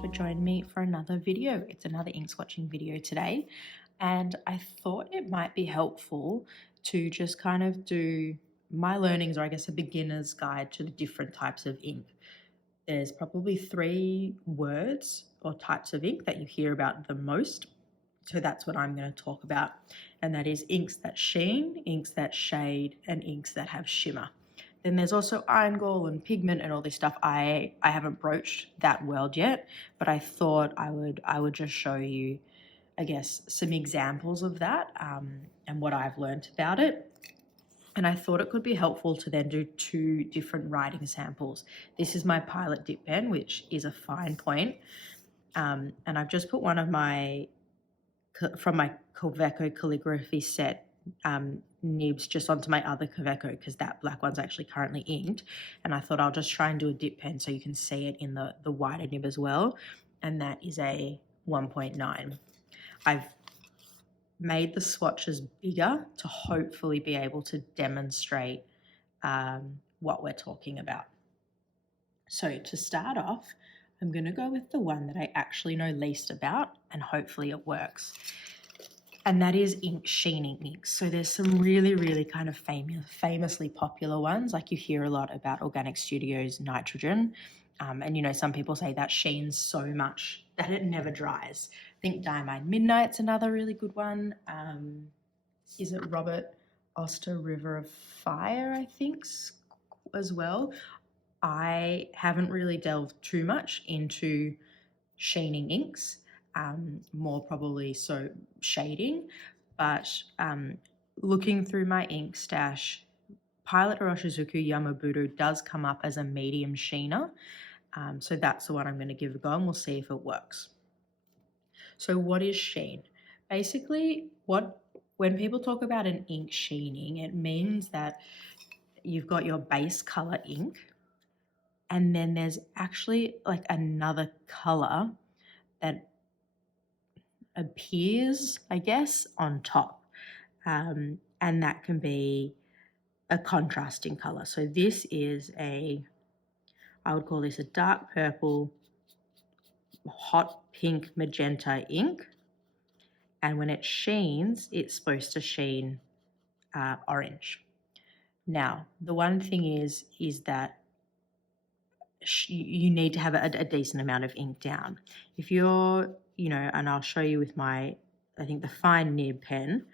for joining me for another video. It's another ink swatching video today, and I thought it might be helpful to just kind of do my learnings, or I guess a beginner's guide to the different types of ink. There's probably 3 words or types of ink that you hear about the most. So that's what I'm going to talk about. And that is inks that sheen, inks that shade, and inks that have shimmer. Then there's also iron gall and pigment and all this stuff. I haven't broached that world yet, but I thought I would just show you, I guess, some examples of that and what I've learned about it. And I thought it could be helpful to then do 2 different writing samples. This is my Pilot dip pen, which is a fine point. And I've just put one of from my Kaweco calligraphy set nibs just onto my other Kaweco, because that black one's actually currently inked. And I thought I'll just try and do a dip pen so you can see it in the wider nib as well. And that is a 1.9. I've made the swatches bigger to hopefully be able to demonstrate what we're talking about. So to start off, I'm going to go with the one that I actually know least about, and hopefully it works. And that is sheening inks. So there's some really kind of famously popular ones. Like you hear a lot about Organic Studio's Nitrogen. And you know, some people say that sheens so much that it never dries. I think Diamine Midnight's another really good one. Is it Robert Oster River of Fire, I think, as well. I haven't really delved too much into sheening inks, more probably so shading, but looking through my ink stash, Pilot Iroshizuku Yamaburu does come up as a medium sheener, so that's the one I'm going to give a go, and we'll see if it works. So what is sheen? Basically, when people talk about an ink sheening, it means that you've got your base color ink, and then there's actually like another color that appears, I guess, on top. And that can be a contrasting color. So this is I would call this a dark purple, hot pink magenta ink. And when it sheens, it's supposed to sheen orange. Now, the one thing is that you need to have a decent amount of ink down. If you're, and I'll show you with my, I think the fine nib pen,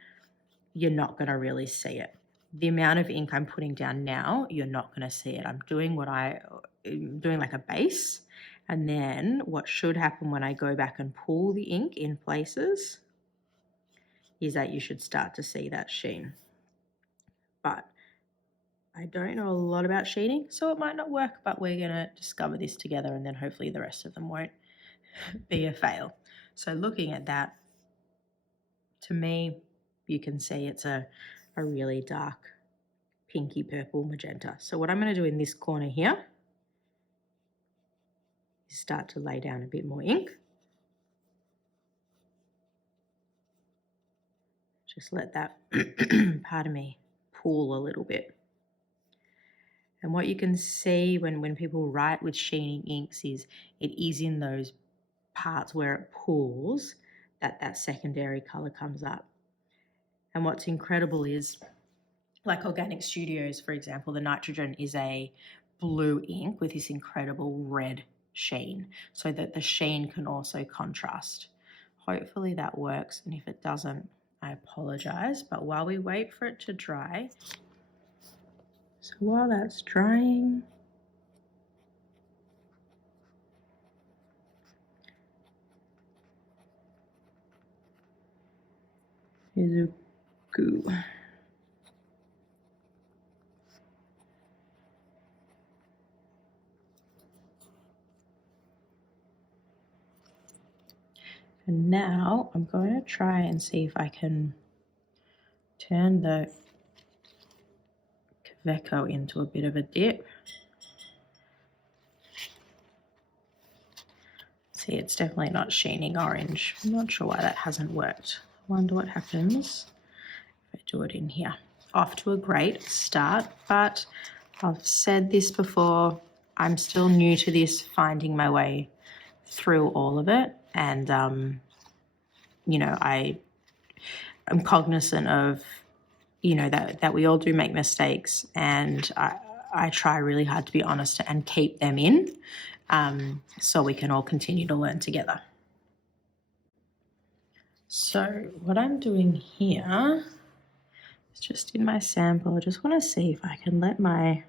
you're not going to really see it. The amount of ink I'm putting down now, you're not going to see it. I'm doing like a base, and then what should happen when I go back and pull the ink in places is that you should start to see that sheen. But I don't know a lot about sheening, so it might not work, but we're going to discover this together, and then hopefully the rest of them won't be a fail. So looking at that, to me, you can see it's a really dark pinky purple magenta. So what I'm going to do in this corner here is start to lay down a bit more ink. Just let that, pardon me, pool a little bit. And what you can see when people write with sheening inks is it is in those parts where it pools that secondary color comes up. And what's incredible is, like Organic Studios, for example, the Nitrogen is a blue ink with this incredible red sheen, so that the sheen can also contrast. Hopefully that works, and if it doesn't, I apologize. But while we wait for it to dry, so while that's drying, Iroshizuku. And now I'm going to try and see if I can turn the Kaweco into a bit of a dip. See, it's definitely not sheening orange. I'm not sure why that hasn't worked. I wonder what happens if I do it in here. Off to a great start, but I've said this before, I'm still new to this, finding my way through all of it, and you know, I'm cognizant of, you know, that we all do make mistakes, and I try really hard to be honest and keep them in, so we can all continue to learn together. So what I'm doing here is just in my sample, I just want to see if I can let my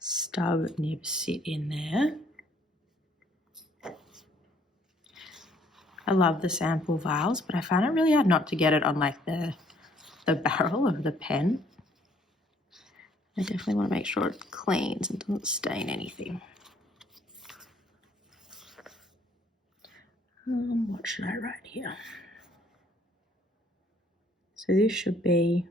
stub nib sit in there. I love the sample vials, but I found it really hard not to get it on like the barrel of the pen. I definitely want to make sure it cleans and doesn't stain anything. What should I write here? So this should be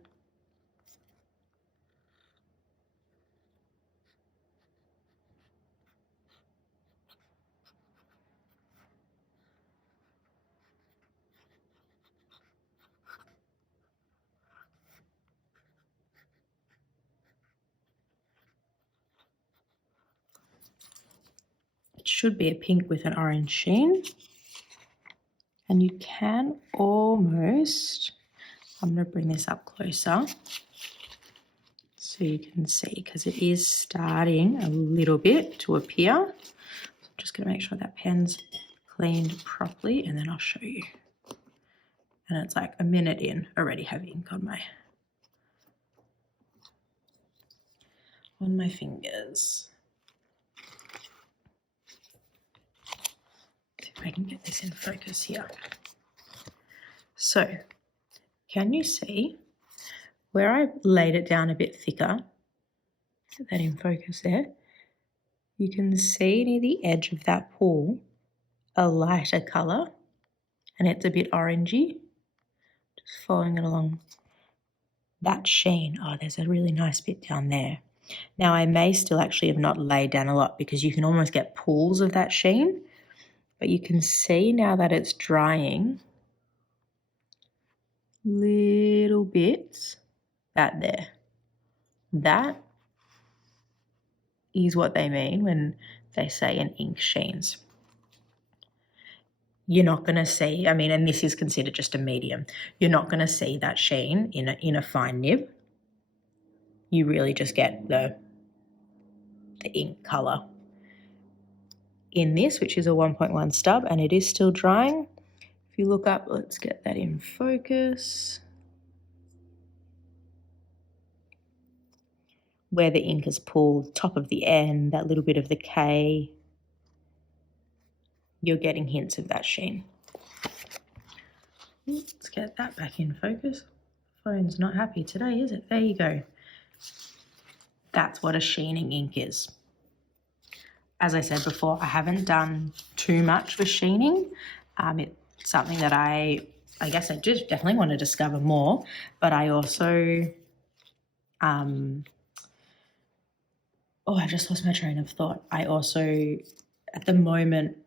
a pink with an orange sheen. And you can almost, I'm going to bring this up closer so you can see, because it is starting a little bit to appear. So I'm just going to make sure that pen's cleaned properly, and then I'll show you. And it's like a minute in, already have ink on my fingers. See if I can get this in focus here. So, can you see where I laid it down a bit thicker? Get that in focus there. You can see near the edge of that pool a lighter colour, and it's a bit orangey. Just following it along. That sheen, oh, there's a really nice bit down there. Now, I may still actually have not laid down a lot because you can almost get pools of that sheen, but you can see now that it's drying, little bits out there. That is what they mean when they say an ink sheens. You're not going to see, I mean, and this is considered just a medium, you're not going to see that sheen in a fine nib. You really just get the ink colour in this, which is a 1.1 stub, and it is still drying. If you look up, let's get that in focus. Where the ink is pulled, top of the N, that little bit of the K, you're getting hints of that sheen. Let's get that back in focus. Phone's not happy today, is it? There you go. That's what a sheening ink is. As I said before, I haven't done too much with sheening. It's something that I guess I just definitely want to discover more, but I also, oh, I just lost my train of thought. I also, at the moment,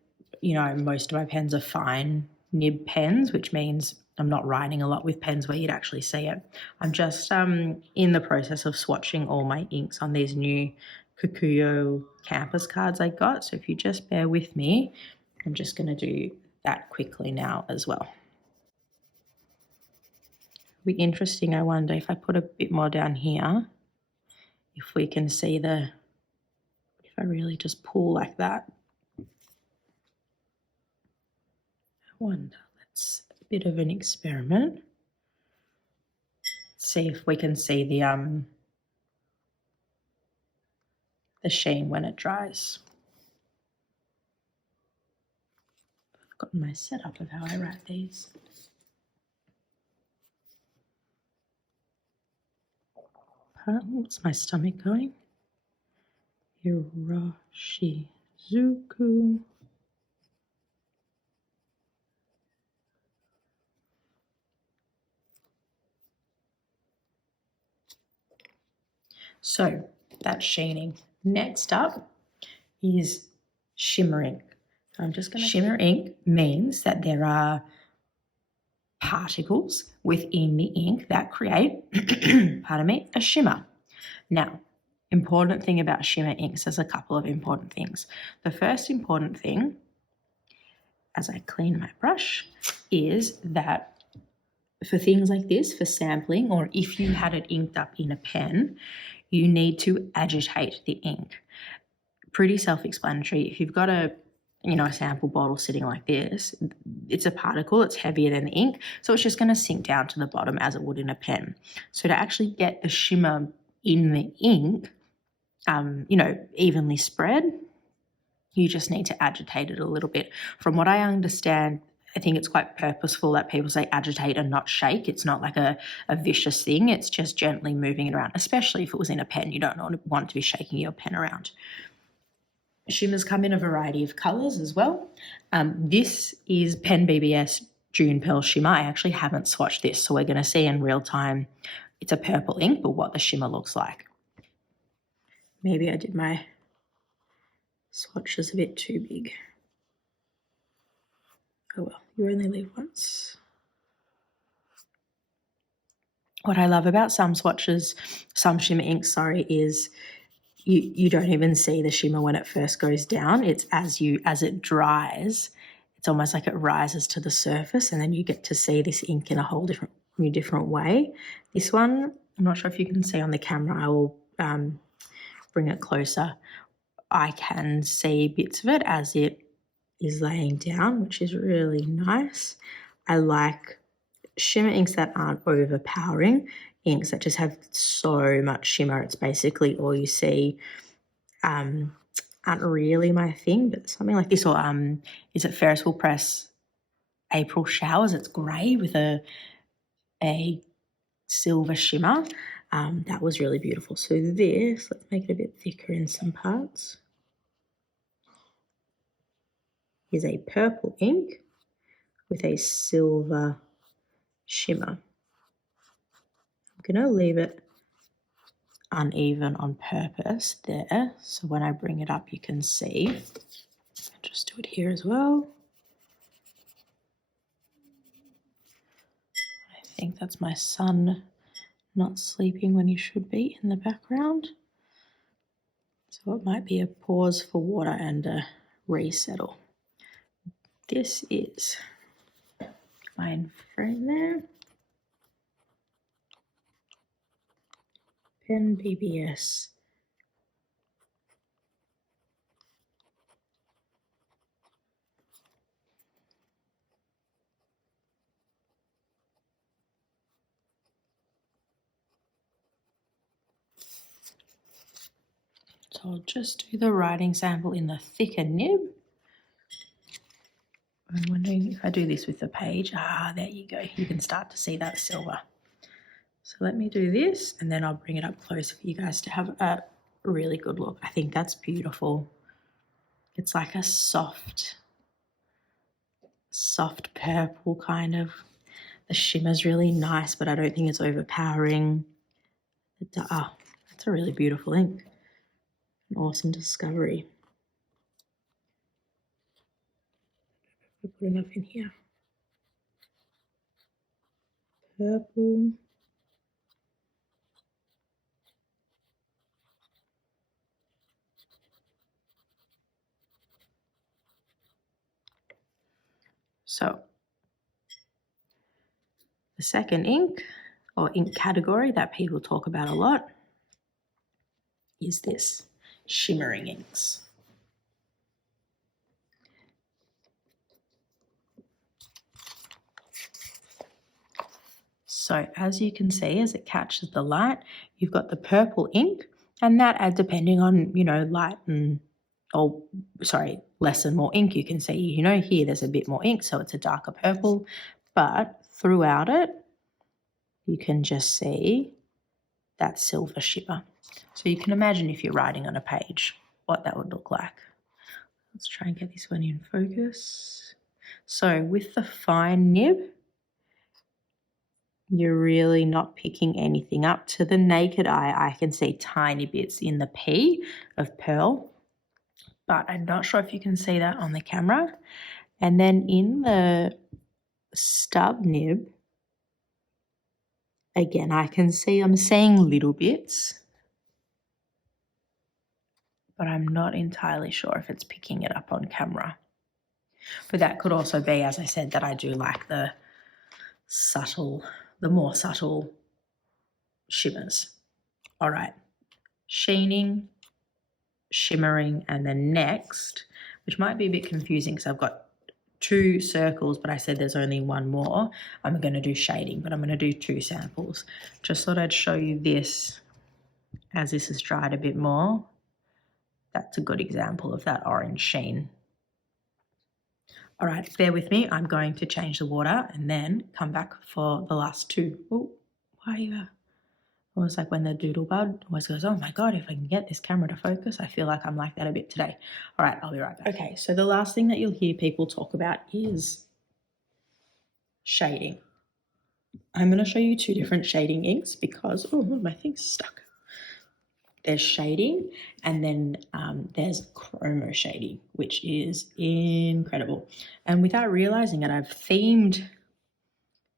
you know, most of my pens are fine nib pens, which means I'm not writing a lot with pens where you'd actually see it. I'm just in the process of swatching all my inks on these new Kikuyo campus cards I got. So if you just bear with me, I'm just going to do that quickly now as well. It'll be interesting, I wonder, if I put a bit more down here, if we can see if I really just pull like that. I wonder, that's a bit of an experiment. See if we can see the sheen when it dries. I've got my setup of how I write these. What's my stomach going? Iroshizuku. So that's sheening. Next up is shimmer ink. I'm just going to shimmer ink means that there are particles within the ink that create, pardon me, a shimmer. Now, important thing about shimmer inks, there's a couple of important things. The first important thing, as I clean my brush, is that for things like this, for sampling, or if you had it inked up in a pen, you need to agitate the ink. Pretty self-explanatory. If you've got a sample bottle sitting like this, it's a particle, it's heavier than the ink, so it's just going to sink down to the bottom as it would in a pen. So to actually get the shimmer in the ink, evenly spread, you just need to agitate it a little bit. From what I understand, I think it's quite purposeful that people say agitate and not shake. It's not like a vicious thing. It's just gently moving it around, especially if it was in a pen. You don't want to be shaking your pen around. Shimmers come in a variety of colours as well. This is PENBBS June Pearl Shimmer. I actually haven't swatched this, so we're going to see in real time. It's a purple ink, but what the shimmer looks like. Maybe I did my swatches a bit too big. Oh well, you only live once. What I love about some swatches, some shimmer inks, is you don't even see the shimmer when it first goes down. It's as it dries, it's almost like it rises to the surface, and then you get to see this ink in a whole different way. This one, I'm not sure if you can see on the camera. I will bring it closer. I can see bits of it as it is laying down, which is really nice. I like shimmer inks that aren't overpowering, inks that just have so much shimmer. It's basically all you see. Aren't really my thing, but something like this, or is it Ferris Wheel Press April Showers? It's grey with a silver shimmer. That was really beautiful. So this, let's make it a bit thicker in some parts, is a purple ink with a silver shimmer. I'm going to leave it uneven on purpose there, so when I bring it up you can see. I'll just do it here as well. I think that's my son not sleeping when he should be in the background, so it might be a pause for water and a resettle. This is my frame there. PENBBS. So I'll just do the writing sample in the thicker nib. I'm wondering if I do this with the page. There you go. You can start to see that silver. So let me do this, and then I'll bring it up close for you guys to have a really good look. I think that's beautiful. It's like a soft purple kind of. The shimmer's really nice, but I don't think it's overpowering. That's a really beautiful ink. An awesome discovery. I put enough in here. Purple. So the second ink or ink category that people talk about a lot is this, shimmering inks. So as you can see, as it catches the light, you've got the purple ink, and that, depending on, light and, less and more ink, you can see, here there's a bit more ink, so it's a darker purple, but throughout it, you can just see that silver shimmer. So you can imagine if you're writing on a page, what that would look like. Let's try and get this one in focus. So with the fine nib, you're really not picking anything up. To the naked eye, I can see tiny bits in the P of pearl, but I'm not sure if you can see that on the camera. And then in the stub nib, again, I can see, I'm seeing little bits. but I'm not entirely sure if it's picking it up on camera. But that could also be, as I said, that I do like the more subtle shimmers. All right, sheening, shimmering, and then next, which might be a bit confusing because I've got 2 circles, but I said there's only 1 more. I'm going to do shading, but I'm going to do 2 samples. Just thought I'd show you this as this has dried a bit more. That's a good example of that orange sheen. All right, bear with me. I'm going to change the water and then come back for the last 2. Oh, why are you? Almost like when the doodle bud always goes, oh my God, if I can get this camera to focus. I feel like I'm like that a bit today. All right, I'll be right back. Okay, so the last thing that you'll hear people talk about is shading. I'm going to show you 2 different shading inks because, oh, my thing's stuck. There's shading and then there's chromo shading, which is incredible. And without realizing it, I've themed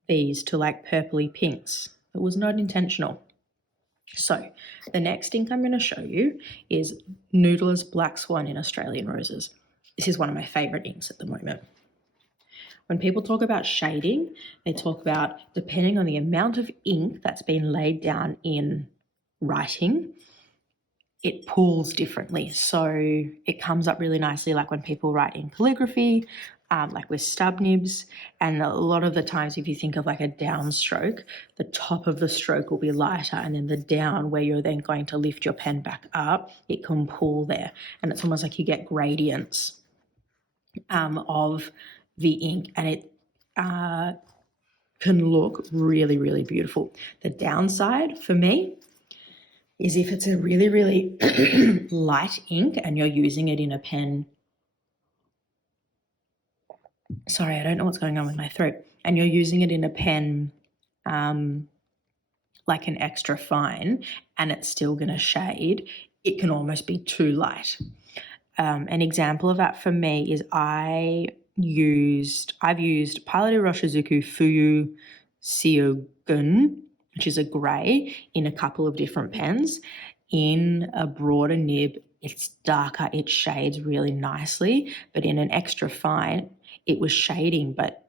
these to like purpley pinks. It was not intentional. So the next ink I'm going to show you is Noodler's Black Swan in Australian Roses. This is one of my favorite inks at the moment. When people talk about shading, they talk about depending on the amount of ink that's been laid down in writing, it pools differently. So it comes up really nicely like when people write in calligraphy, like with stub nibs. And a lot of the times if you think of like a downstroke, the top of the stroke will be lighter and then the down where you're then going to lift your pen back up, it can pool there. And it's almost like you get gradients of the ink and it can look really, really beautiful. The downside for me is if it's a really, really light ink and you're using it in a pen. Sorry, I don't know what's going on with my throat. And you're using it in a pen like an extra fine and it's still going to shade, it can almost be too light. An example of that for me is I've used Pilot Iroshizuku Fuyu Seogun, which is a grey, in a couple of different pens. In a broader nib, it's darker, it shades really nicely, but in an extra fine, it was shading, but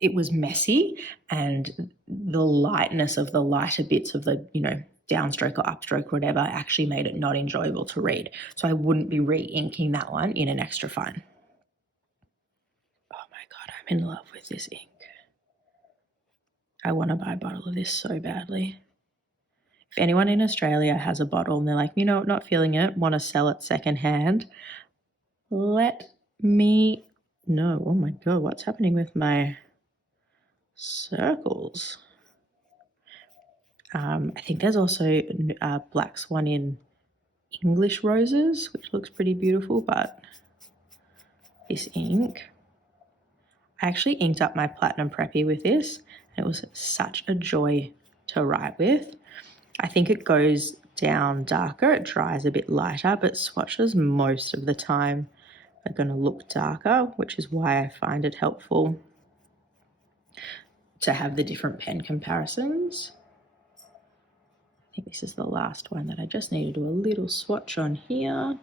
it was messy, and the lightness of the lighter bits of the, downstroke or upstroke or whatever actually made it not enjoyable to read. So I wouldn't be re-inking that one in an extra fine. Oh my God, I'm in love with this ink. I want to buy a bottle of this so badly. If anyone in Australia has a bottle and they're like, not feeling it, want to sell it secondhand, let me know. Oh my God, what's happening with my circles? I think there's also a Black Swan in English Roses, which looks pretty beautiful, but this ink, I actually inked up my Platinum Preppy with this, and it was such a joy to write with. I think it goes down darker, it dries a bit lighter, but swatches most of the time are going to look darker, which is why I find it helpful to have the different pen comparisons. I think this is the last one that I just need to do a little swatch on here.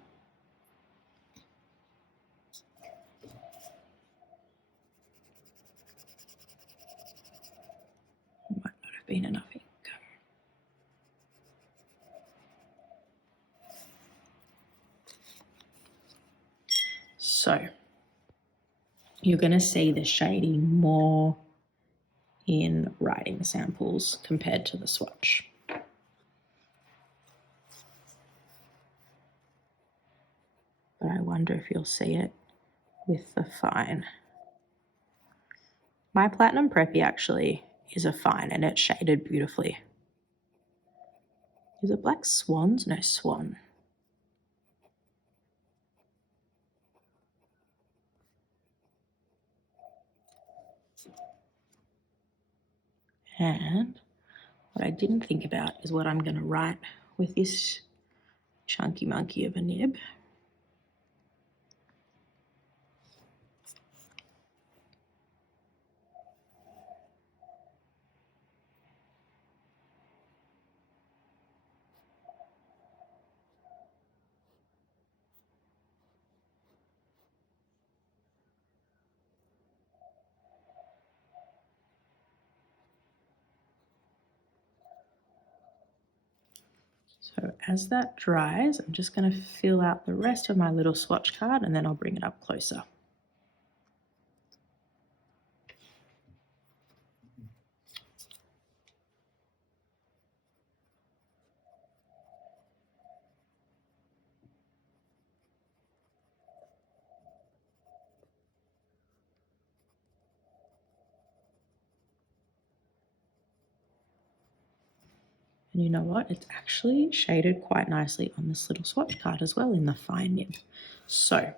Might not have been enough ink. So you're going to see the shading more in writing samples compared to the swatch. But I wonder if you'll see it with the fine. My Platinum Preppy actually is a fine and it's shaded beautifully. Is it Black Swans? No, Swan. And what I didn't think about is what I'm going to write with this chunky monkey of a nib. So as that dries, I'm just going to fill out the rest of my little swatch card and then I'll bring it up closer. And you know what? It's actually shaded quite nicely on this little swatch card as well in the fine nib. So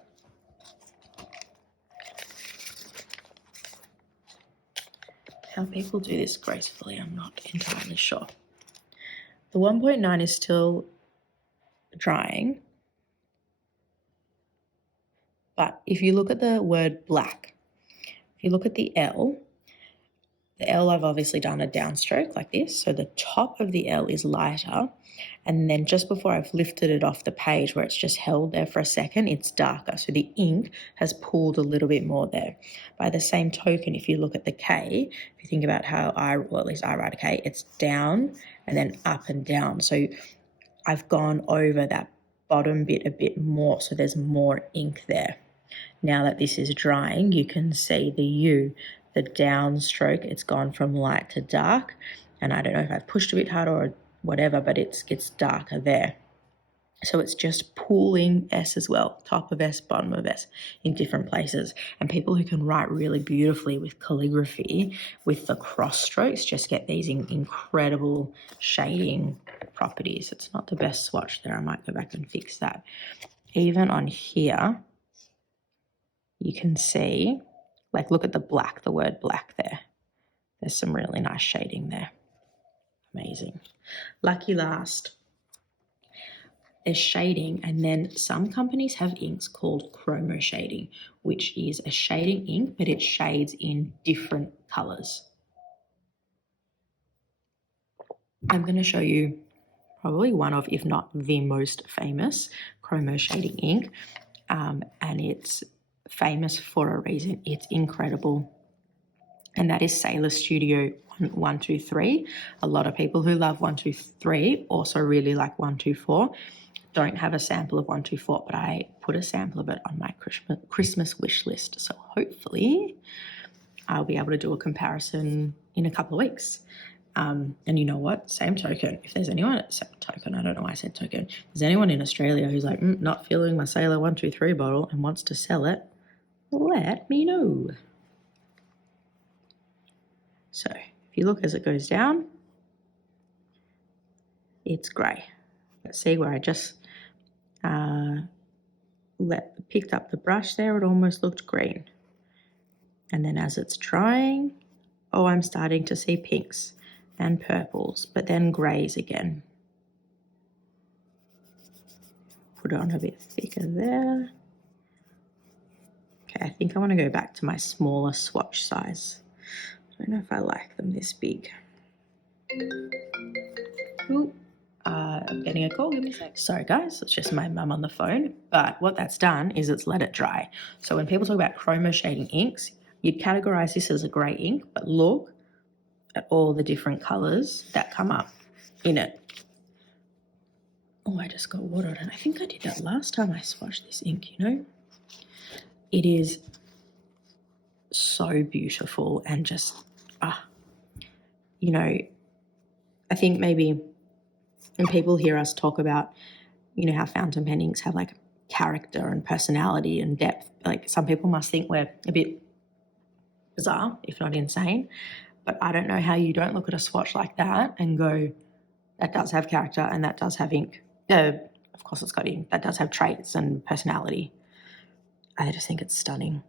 how people do this gracefully, I'm not entirely sure. The 1.9 is still drying, but if you look at the word black, if you look at the L I've obviously done a downstroke like this, so the top of the L is lighter, and then just before I've lifted it off the page where it's just held there for a second, it's darker, so the ink has pulled a little bit more there. By the same token, if you look at the K, if you think about how at least I write a K, it's down and then up and down, so I've gone over that bottom bit a bit more, so there's more ink there. Now that this is drying, you can see the U, the downstroke, it's gone from light to dark. And I don't know if I've pushed a bit harder or whatever, but it's darker there. So it's just pooling S as well, top of S, bottom of S, in different places. And people who can write really beautifully with calligraphy, with the cross strokes, just get these incredible shading properties. It's not the best swatch there. I might go back and fix that. Even on here, you can see, like, look at the black, the word black there. There's some really nice shading there. Amazing. Lucky last, there's shading, and then some companies have inks called chromo shading, which is a shading ink, but it shades in different colors. I'm going to show you probably one of, if not the most famous chromo shading ink, and it's famous for a reason. It's incredible, and that is Sailor Studio 123. A lot of people who love 123 also really like 124. Don't have a sample of 124, but I put a sample of it on my Christmas wish list, so hopefully I'll be able to do a comparison in a couple of weeks. And you know what? Same token. If there's anyone, I don't know why I said token. If there's anyone in Australia who's like, not feeling my Sailor 123 bottle and wants to sell it, let me know. So if you look as it goes down, it's grey. Let's see where I just picked up the brush there, it almost looked green. And then as it's drying, I'm starting to see pinks and purples, but then greys again. Put it on a bit thicker there. Okay, I think I want to go back to my smaller swatch size. I don't know if I like them this big. Ooh, I'm getting a call, give me a sec. Sorry guys, it's just my mum on the phone, but what that's done is it's let it dry. So when people talk about chromo shading inks, you'd categorize this as a grey ink, but look at all the different colours that come up in it. Oh, I just got water, and I think I did that last time I swatched this ink, you know. It is so beautiful and just, you know, I think maybe when people hear us talk about, you know, how fountain pen inks have like character and personality and depth, like some people must think we're a bit bizarre, if not insane. But I don't know how you don't look at a swatch like that and go, that does have character and that does have ink. Of course it's got ink. That does have traits and personality. I just think it's stunning.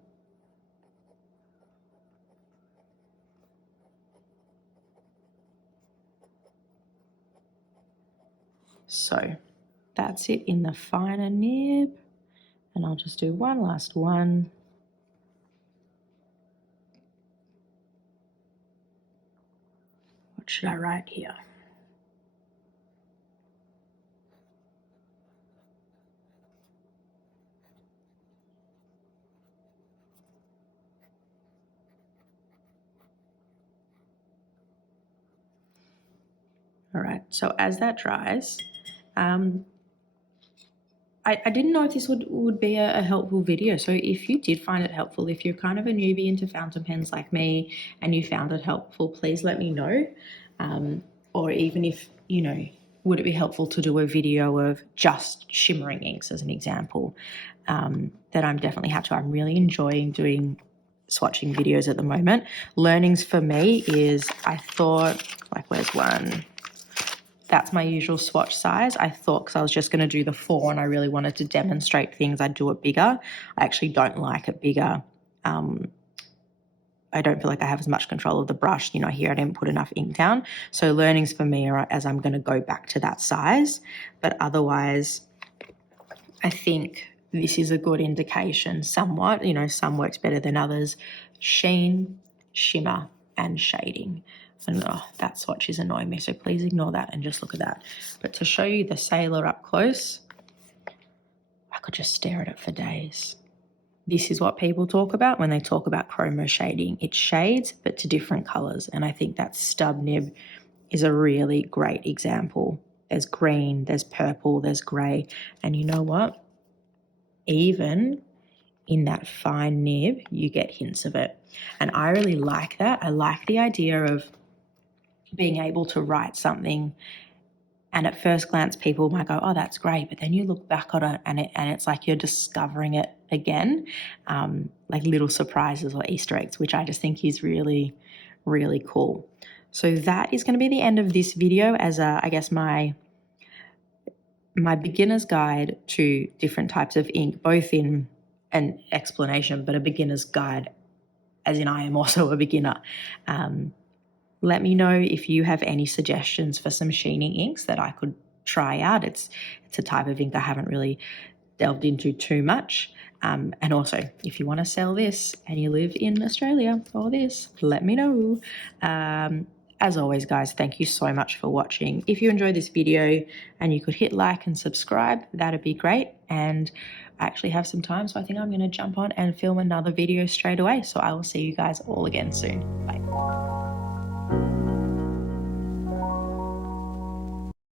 So that's it in the finer nib. And I'll just do one last one. What should I write here? All right, so as that dries, I didn't know if this would be a helpful video. So if you did find it helpful, if you're kind of a newbie into fountain pens like me and you found it helpful, please let me know. Or even if, you know, would it be helpful to do a video of just shimmering inks as an example? That I'm definitely happy to. I'm really enjoying doing swatching videos at the moment. Learnings for me is I thought, like, where's one? That's my usual swatch size. I thought, because I was just going to do the 4 and I really wanted to demonstrate things, I'd do it bigger. I actually don't like it bigger. I don't feel like I have as much control of the brush. You know, here I didn't put enough ink down. So learnings for me are as I'm going to go back to that size. But otherwise, I think this is a good indication somewhat. You know, some works better than others. Sheen, shimmer, and shading. And that swatch is annoying me, so please ignore that and just look at that. But to show you the Sailor up close, I could just stare at it for days. This is what people talk about when they talk about chromo shading. It's shades, but to different colors. And I think that stub nib is a really great example. There's green, there's purple, there's gray. And you know what? Even in that fine nib, you get hints of it. And I really like that. I like the idea of being able to write something and at first glance people might go, oh, that's great, but then you look back on it and it's like you're discovering it again, like little surprises or Easter eggs, which I just think is really, really cool. So that is going to be the end of this video as I guess my beginner's guide to different types of ink, both in an explanation, but a beginner's guide as in I am also a beginner. Let me know if you have any suggestions for some sheening inks that I could try out. It's a type of ink I haven't really delved into too much. And also, if you want to sell this and you live in Australia or this, let me know. As always, guys, thank you so much for watching. If you enjoyed this video and you could hit like and subscribe, that'd be great. And I actually have some time, so I think I'm going to jump on and film another video straight away. So I will see you guys all again soon. Bye.